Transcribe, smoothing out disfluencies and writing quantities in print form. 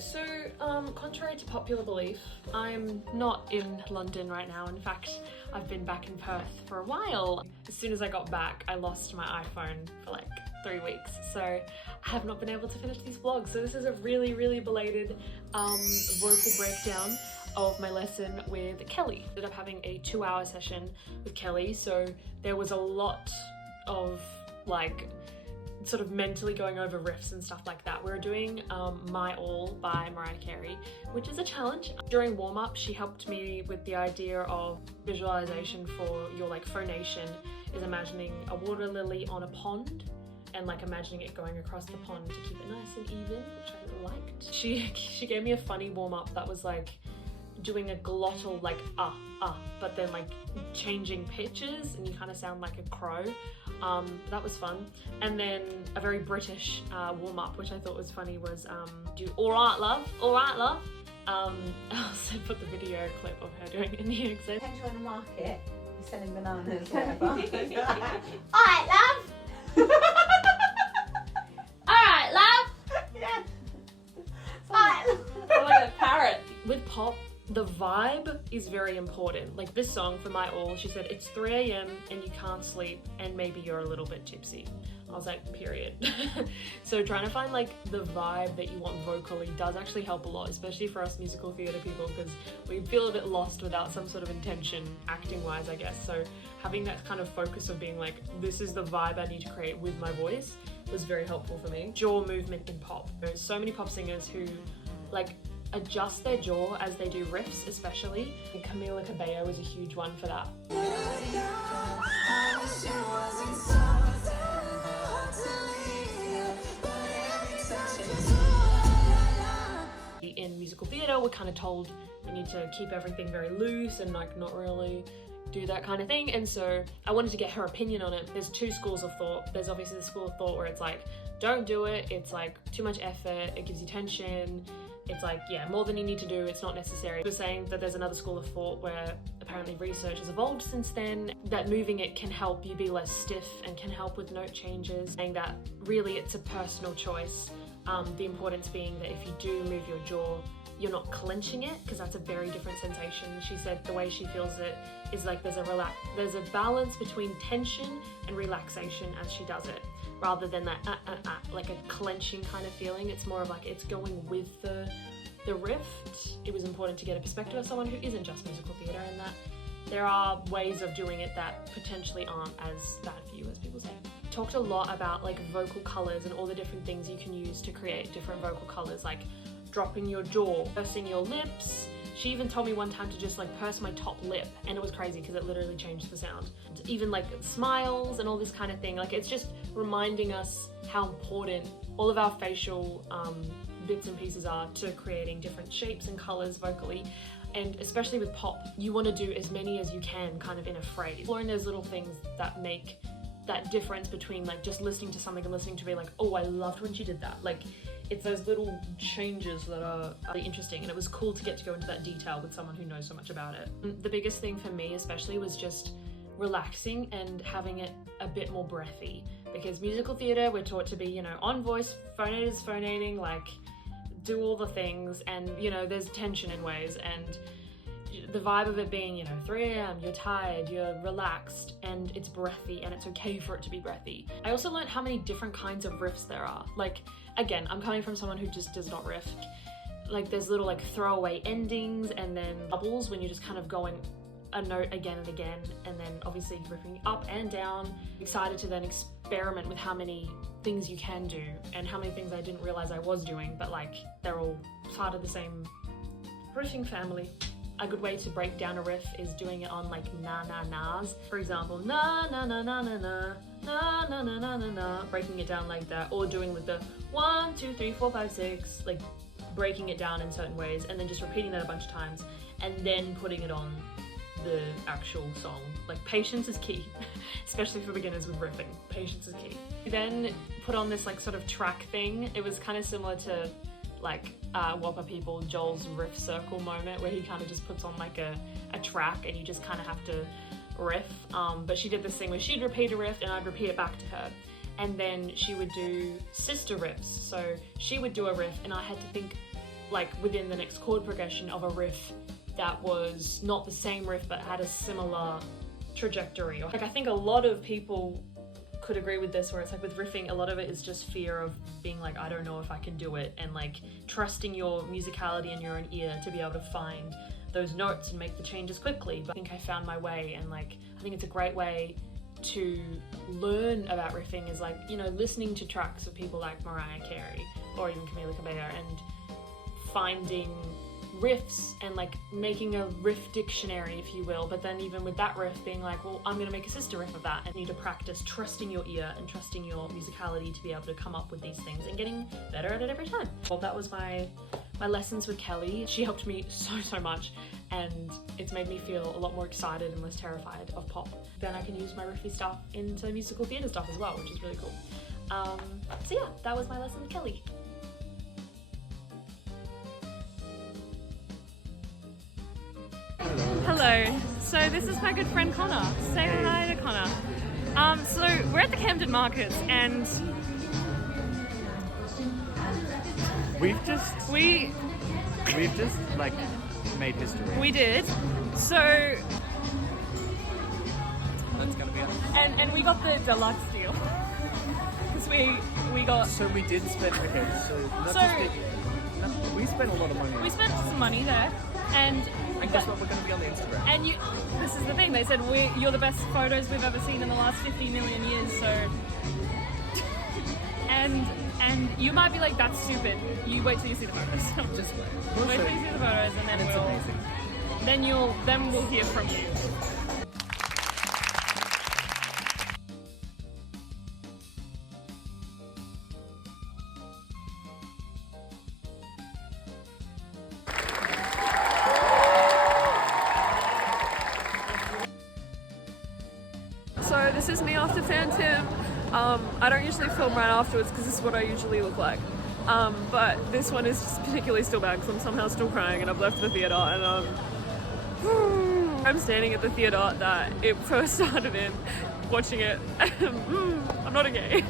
So, contrary to popular belief, I'm not in London right now. In fact, I've been back in Perth for a while. As soon as I got back, I lost my iPhone for like 3 weeks. So I have not been able to finish these vlogs. So this is a really, really belated vocal breakdown of my lesson with Kelly. Ended up having a 2-hour session with Kelly. So there was a lot of like sort of mentally going over riffs and stuff like that. We were doing My All by Mariah Carey, which is a challenge. During warm-up, she helped me with the idea of visualization for your like phonation is imagining a water lily on a pond and like imagining it going across the pond to keep it nice and even, which I liked. She gave me a funny warm-up that was like doing a glottal like but then like changing pitches and you kind of sound like a crow. That was fun. And then a very British warm-up, which I thought was funny, was do alright love, alright love. I also put the video clip of her doing in the exit. Depends on the market, you're selling bananas, whatever. Alright, love! Alright, love! Yeah. Alright, love! Like a parrot. With pop, the vibe is very important. Like this song for My All, she said, it's 3 a.m. and you can't sleep and maybe you're a little bit tipsy. I was like, period. So trying to find like the vibe that you want vocally does actually help a lot, especially for us musical theatre people, because we feel a bit lost without some sort of intention acting wise, I guess. So having that kind of focus of being like, this is the vibe I need to create with my voice was very helpful for me. Jaw movement in pop. There's so many pop singers who like adjust their jaw as they do riffs, especially. And Camila Cabello is a huge one for that. In musical theatre, we're kind of told we need to keep everything very loose and like not really do that kind of thing, and so I wanted to get her opinion on it. There's 2 schools of thought. There's obviously the school of thought where it's like, don't do it, it's like too much effort, it gives you tension, it's like, yeah, more than you need to do, it's not necessary. We're saying that there's another school of thought where apparently research has evolved since then, that moving it can help you be less stiff and can help with note changes, saying that really it's a personal choice. The importance being that if you do move your jaw, you're not clenching it, because that's a very different sensation. She said the way she feels it is like there's a balance between tension and relaxation as she does it, rather than that like a clenching kind of feeling. It's more of like it's going with the riff. It was important to get a perspective of someone who isn't just musical theatre, and that there are ways of doing it that potentially aren't as bad for you as people say. Talked a lot about like vocal colours and all the different things you can use to create different vocal colours, like dropping your jaw, pursing your lips. She even told me one time to just like purse my top lip, and it was crazy because it literally changed the sound. Even like smiles and all this kind of thing. Like it's just reminding us how important all of our facial bits and pieces are to creating different shapes and colours vocally. And especially with pop, you want to do as many as you can kind of in a phrase. Exploring those little things that make that difference between like just listening to something and listening to be like, oh, I loved when she did that. Like it's those little changes that are really interesting, and it was cool to get to go into that detail with someone who knows so much about it. The biggest thing for me especially was just relaxing and having it a bit more breathy, because musical theatre, we're taught to be, you know, on voice, phonators phonating, like do all the things, and you know there's tension in ways, and the vibe of it being, you know, 3 a.m, you're tired, you're relaxed, and it's breathy, and it's okay for it to be breathy. I also learned how many different kinds of riffs there are. Like, again, I'm coming from someone who just does not riff. Like there's little like throwaway endings and then doubles when you're just kind of going a note again and again, and then obviously ripping up and down. Excited to then experiment with how many things you can do and how many things I didn't realize I was doing, but like they're all part of the same riffing family. A good way to break down a riff is doing it on like na-na-nas. For example, na-na-na-na-na-na, na-na-na-na-na-na, breaking it down like that, or doing with the 1, 2, 3, 4, 5, 6, like breaking it down in certain ways, and then just repeating that a bunch of times, and then putting it on the actual song. Like patience is key, especially for beginners with riffing. Patience is key. We then put on this like sort of track thing. It was kind of similar to like Whopper People, Joel's riff circle moment, where he kind of just puts on like a track and you just kind of have to riff. But she did this thing where she'd repeat a riff and I'd repeat it back to her. And then she would do sister riffs. So she would do a riff and I had to think, like within the next chord progression of a riff that was not the same riff but had a similar trajectory. Like I think a lot of people could agree with this, where it's like with riffing, a lot of it is just fear of being like, I don't know if I can do it, and like trusting your musicality and your own ear to be able to find those notes and make the changes quickly. But I think I found my way, and like I think it's a great way to learn about riffing is like, you know, listening to tracks of people like Mariah Carey or even Camila Cabello and finding riffs and like making a riff dictionary, if you will, but then even with that riff being like, well, I'm gonna make a sister riff of that, and you need to practice trusting your ear and trusting your musicality to be able to come up with these things and getting better at it every time. Well, that was my lessons with Kelly. She helped me so much, and it's made me feel a lot more excited and less terrified of pop. Then I can use my riffy stuff into musical theatre stuff as well, which is really cool. So yeah, that was my lesson with Kelly. Hello, so this is my good friend Connor. Say hi to Connor. So we're at the Camden Markets and We've just like made history. we did. So That's gonna be it. and we got the deluxe deal because we got So we did spend we spent a lot of money. we spent some money there, and guess what? We're gonna be on the Instagram. and you. This is the thing. They said you're the best photos we've ever seen in the last 50 million years. So and you might be like, that's stupid. You wait till you see the photos. Just wait. Wait till you see the photos, and then It's amazing. then we'll hear from you. So this is me after Phantom. I don't usually film right afterwards because this is what I usually look like. But this one is just particularly still bad because I'm somehow still crying and I've left the theatre and I'm standing at the theatre that it first started in, watching it. I'm not okay.